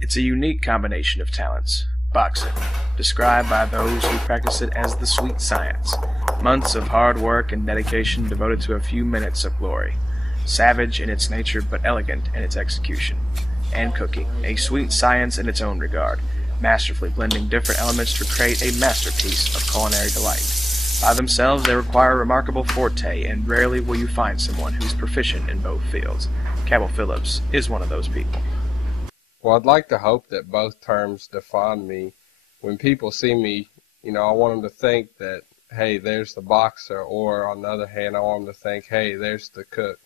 It's a unique combination of talents. Boxing, described by those who practice it as the sweet science. Months of hard work and dedication devoted to a few minutes of glory. Savage in its nature but elegant in its execution. And cooking, a sweet science in its own regard, masterfully blending different elements to create a masterpiece of culinary delight. By themselves, they require a remarkable forte, and rarely will you find someone who's proficient in both fields. Cabell Phillips is one of those people. Well, I'd like to hope that both terms define me. When people see me, I want them to think that, hey, there's the boxer, or on the other hand, I want them to think, hey, there's the cook.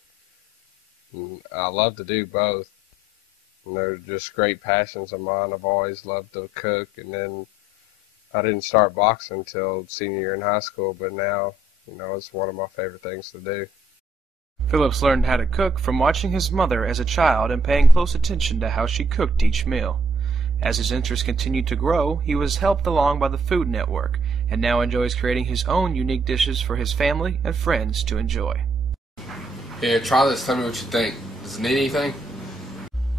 And I love to do both. And they're just great passions of mine. I've always loved to cook, and then I didn't start boxing until senior year in high school, but now, it's one of my favorite things to do. Phillips learned how to cook from watching his mother as a child and paying close attention to how she cooked each meal. As his interest continued to grow, he was helped along by the Food Network, and now enjoys creating his own unique dishes for his family and friends to enjoy. Here, try this. Tell me what you think. Does it need anything?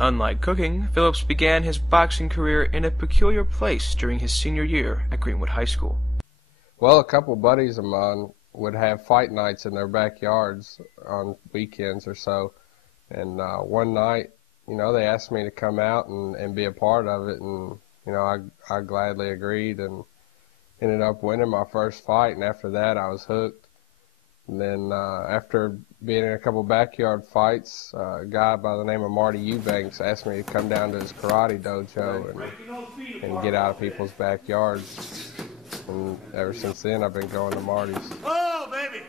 Unlike cooking, Phillips began his boxing career in a peculiar place during his senior year at Greenwood High School. Well, a couple buddies of mine would have fight nights in their backyards on weekends or so. And one night, they asked me to come out and be a part of it. And, I gladly agreed and ended up winning my first fight. And after that, I was hooked. And then after being in a couple backyard fights, a guy by the name of Marty Eubanks asked me to come down to his karate dojo and get out of people's backyards. And ever since then, I've been going to Marty's. Oh, baby!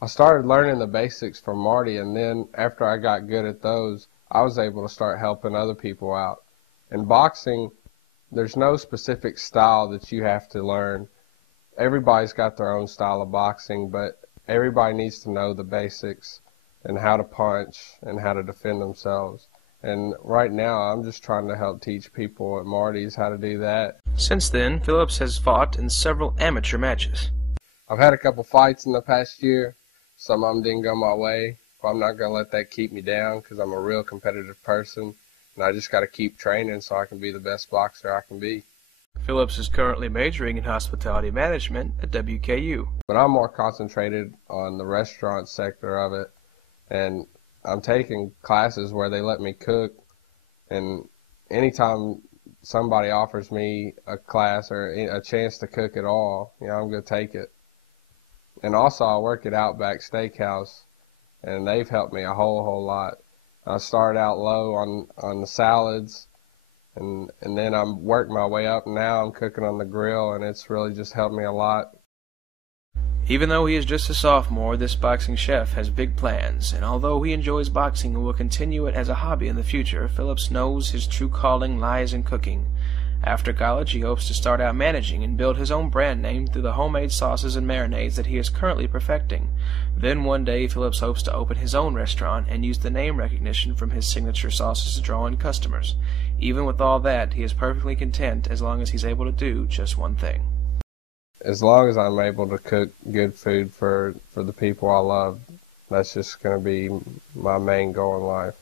I started learning the basics from Marty, and then after I got good at those, I was able to start helping other people out. In boxing, there's no specific style that you have to learn. Everybody's got their own style of boxing, but everybody needs to know the basics and how to punch and how to defend themselves. And right now, I'm just trying to help teach people at Marty's how to do that. Since then, Phillips has fought in several amateur matches. I've had a couple fights in the past year. Some of them didn't go my way, but I'm not going to let that keep me down because I'm a real competitive person, and I just got to keep training so I can be the best boxer I can be. Phillips is currently majoring in hospitality management at WKU. But I'm more concentrated on the restaurant sector of it, and I'm taking classes where they let me cook, and anytime somebody offers me a class or a chance to cook at all, I'm going to take it. And also I work at Outback Steakhouse, and they've helped me a whole lot. I started out low on the salads, and then I'm working my way up, and now I'm cooking on the grill, and it's really just helped me a lot. Even though he is just a sophomore, this boxing chef has big plans, and although he enjoys boxing and will continue it as a hobby in the future, Phillips knows his true calling lies in cooking. After college, he hopes to start out managing and build his own brand name through the homemade sauces and marinades that he is currently perfecting. Then one day, Phillips hopes to open his own restaurant and use the name recognition from his signature sauces to draw in customers. Even with all that, he is perfectly content as long as he's able to do just one thing. As long as I'm able to cook good food for the people I love, that's just going to be my main goal in life.